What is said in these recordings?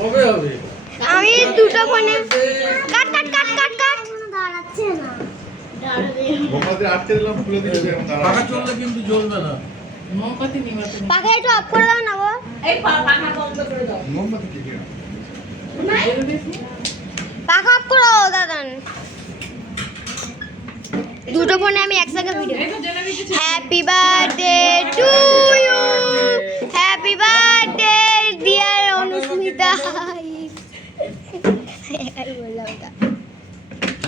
কবে হবে? আমি দুটো ফোনে কাট কাট কাট কাট কাট দাঁড়াচ্ছে না। মোমবাতি আটকে দিলাম, খুলে দিয়েছে এখন পাখা দাঁড়াচ্ছে। চললে কিন্তু জ্বলবে না। মোমবাতি নিবাতে না। পাখা একটু অফ করে দাও না গো। এই পাখা বন্ধ করে দাও। মোমবাতি কি কি? পাখা অফ করো দাদা। দুটো ফোনে আমি একসাথে ভিডিও। এই তো জেনে রেখেছি। Happy birthday to you, happy birthday dear Anusmita. এই বললাম ওটা।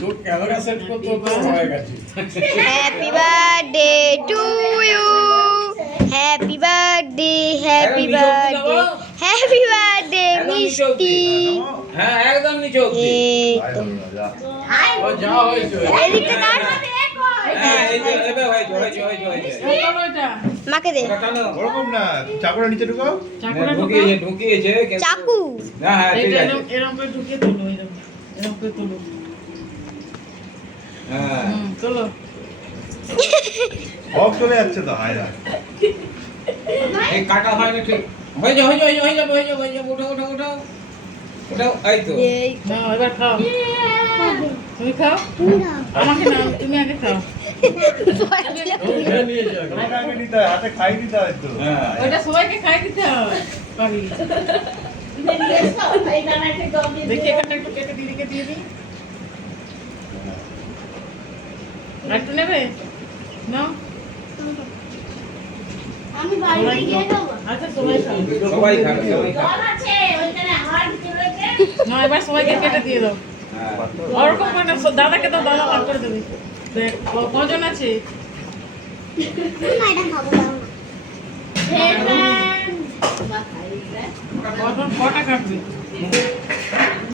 তোর ক্যামেরা সেট করতে তো হয়ে গেছে। Happy birthday to you, happy birthday, happy birthday, happy birthday মিষ্টি। হ্যাঁ একদম নিচে অবধি। এই আয় তো হলো, যা। ও যা হয়েছে। এদিকে কাট, হ্যাঁ এই যে এবে হয়েছে। চলো এটা। মাকে দে টানো। ওরকম না, চাকুটা নিচে ঢুকাও। চাকুটা ঢুকিয়েছে কিন্তু- চাকু। না হ্যাঁ ঠিক এইটা আছে। এরকম করে ঢুকিয়ে তুলো, এরকম করে তুলো। হ্যাঁ তুলো। সব চলে যাচ্ছে তো, হায় হায়। এই কাটা হয়নি ঠিক। হয়ে যাবে উঠাও। এই তো। এই না এবার খাও। তুমি খাও। আমাকে না, তুমি আগে খাও। খেয়ে নিয়েছে এখন। তোমাকে আগে নিতে হয়, হাতে খাই দিতে হয় তো। হ্যাঁ। ওইটা সবাইকে খাই দিতে হয়। পাবি। এই দানাটা জল দিয়ে দেখি দিও। এখানটা একটু কেটে দিদিকে দিয়ে দিই। আর একটু নেবে? নাও। আমি বাড়িতে গিয়ে খাবো। আচ্ছা সবাই খাও। সবাই খাবে। জল আছে ওইখানে হাওয়া ঢুকে রয়েছে। না এবার সবাইকে কেটে দিয়ে দাও। হ্যাঁ। ওরকম করে না, দাদাকে দাও, দাদা ভাগ করে দেবে। দেখ কজন আছে? না এটা খাবো দাও না। ভেবেন। বাবা খাই রে। কটা কাটবে?